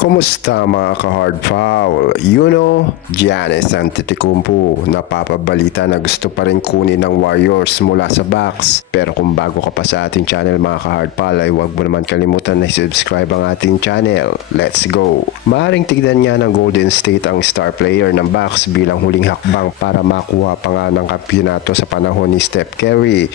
Kumusta mga ka-hard foul? Giannis Antetokounmpo napapabalita na gusto pa rin kunin ng Warriors mula sa Bucks. Pero kung bago ka pa sa ating channel mga ka-hard foul ay huwag mo naman kalimutan na subscribe ang ating channel. Let's go! Maaring tignan niya ng Golden State ang star player ng Bucks bilang huling hakbang para makuha pa nga ng kampyonato sa panahon ni Steph Curry.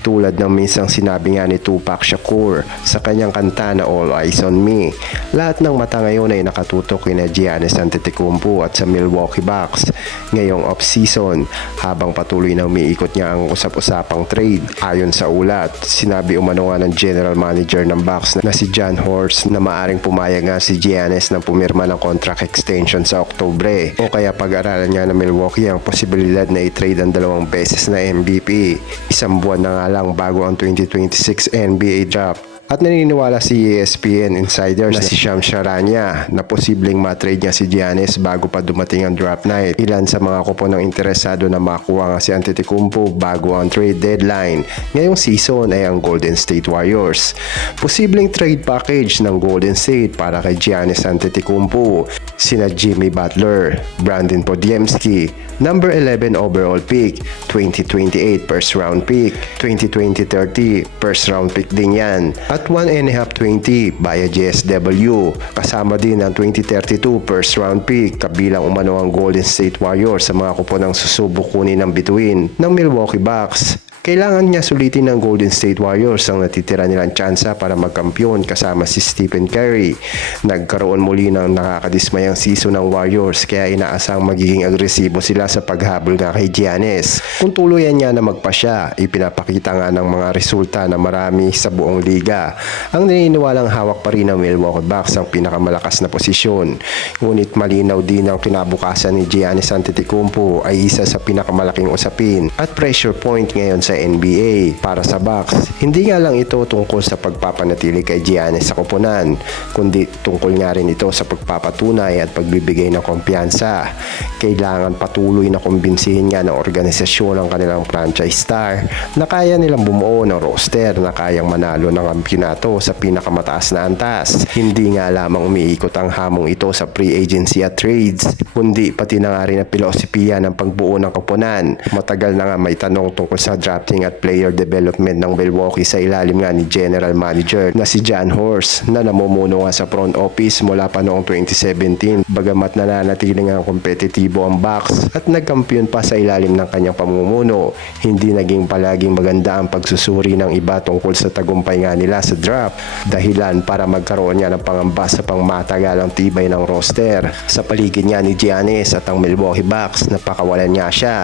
Tulad ng minsang sinabi nga ni Tupac Shakur sa kanyang kanta na All Eyes on Me. Lahat ng mata ngayon ay nakatutok kina Giannis Antetokounmpo at sa Milwaukee Bucks ngayong off-season habang patuloy na umiikot niya ang usap-usapang trade. Ayon sa ulat, sinabi umano nga ng general manager ng Bucks na si Jon Horst na maaring pumayag nga si Giannis na pumirma ng contract extension sa Oktubre o kaya pag-aralan niya ng Milwaukee ang posibilidad na i-trade ang 2 beses na MVP. Isang buwan na nga lang bago ang 2026 NBA draft. At naniniwala si ESPN insider na si Shams Charania na posibleng matrade niya si Giannis bago pa dumating ang draft night. Ilan sa mga kuponang interesado na makuha nga si Antetokounmpo bago ang trade deadline ngayong season ay ang Golden State Warriors. Posibleng trade package ng Golden State para kay Giannis Antetokounmpo sina Jimmy Butler, Brandon Podziemski, number 11 overall pick, 2028 first round pick, 2020-30 first round pick din yan. At 1.5-20 via GSW. Kasama din ang 2032 first round pick kabilang umano ang Golden State Warriors sa mga kuponang susubok kunin ng bituin ng Milwaukee Bucks. Kailangan niya sulitin ng Golden State Warriors ang natitira nilang tsansa para magkampiyon kasama si Stephen Curry. Nagkaroon muli ng nakakadismayang season ng Warriors kaya inaasang magiging agresibo sila sa paghabol nga kay Giannis. Kung tuluyan niya na magpasya, ipinapakita nga ng mga resulta na marami sa buong liga. Ang naniniwalang hawak pa rin ng Milwaukee Bucks ang pinakamalakas na posisyon. Ngunit malinaw din ang kinabukasan ni Giannis Antetokounmpo ay isa sa pinakamalaking usapin at pressure point ngayon sa NBA para sa Bucks. Hindi nga lang ito tungkol sa pagpapanatili kay Giannis sa koponan, kundi tungkol nga rin ito sa pagpapatunay at pagbibigay ng kumpiyansa. Kailangan patuloy na kumbinsihin nga ng organisasyon ang kanilang franchise star na kaya nilang bumuo ng roster na kayang manalo ng kampyonato sa pinakamataas na antas. Hindi nga lamang umiikot ang hamong ito sa free agency at trades, kundi pati na nga rin ang pilosopiya ng pagbuo ng koponan. Matagal na nga may tanong tungkol sa drafting at player development ng Milwaukee sa ilalim nga ni General Manager na si Jon Horst na namumuno nga sa front office mula pa noong 2017 bagamat nananatiling nga kompetitibo ang Bucks at nagkampiyon pa sa ilalim ng kanyang pamumuno. Hindi naging palaging maganda ang pagsusuri ng iba tungkol sa tagumpay nga nila sa draft dahilan para magkaroon niya ng pangamba sa pangmatagalang tibay ng roster. Sa paligid niya ni Giannis at ang Milwaukee Bucks napakawalan niya siya.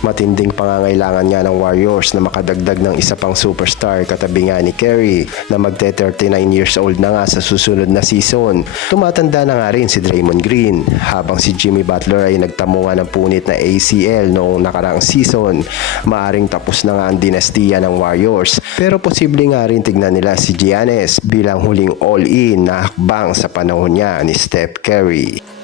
Matinding pangangailangan niya ng Warriors na makadagdag ng isa pang superstar katabi nga ni Curry na magte-39 years old na nga sa susunod na season. Tumatanda na nga rin si Draymond Green habang si Jimmy Butler ay nagtamo nga ng punit na ACL noong nakaraang season. Maaring tapos na nga ang dinastiya ng Warriors pero posible nga rin tignan nila si Giannis bilang huling all-in na hakbang sa panahon niya ni Steph Curry.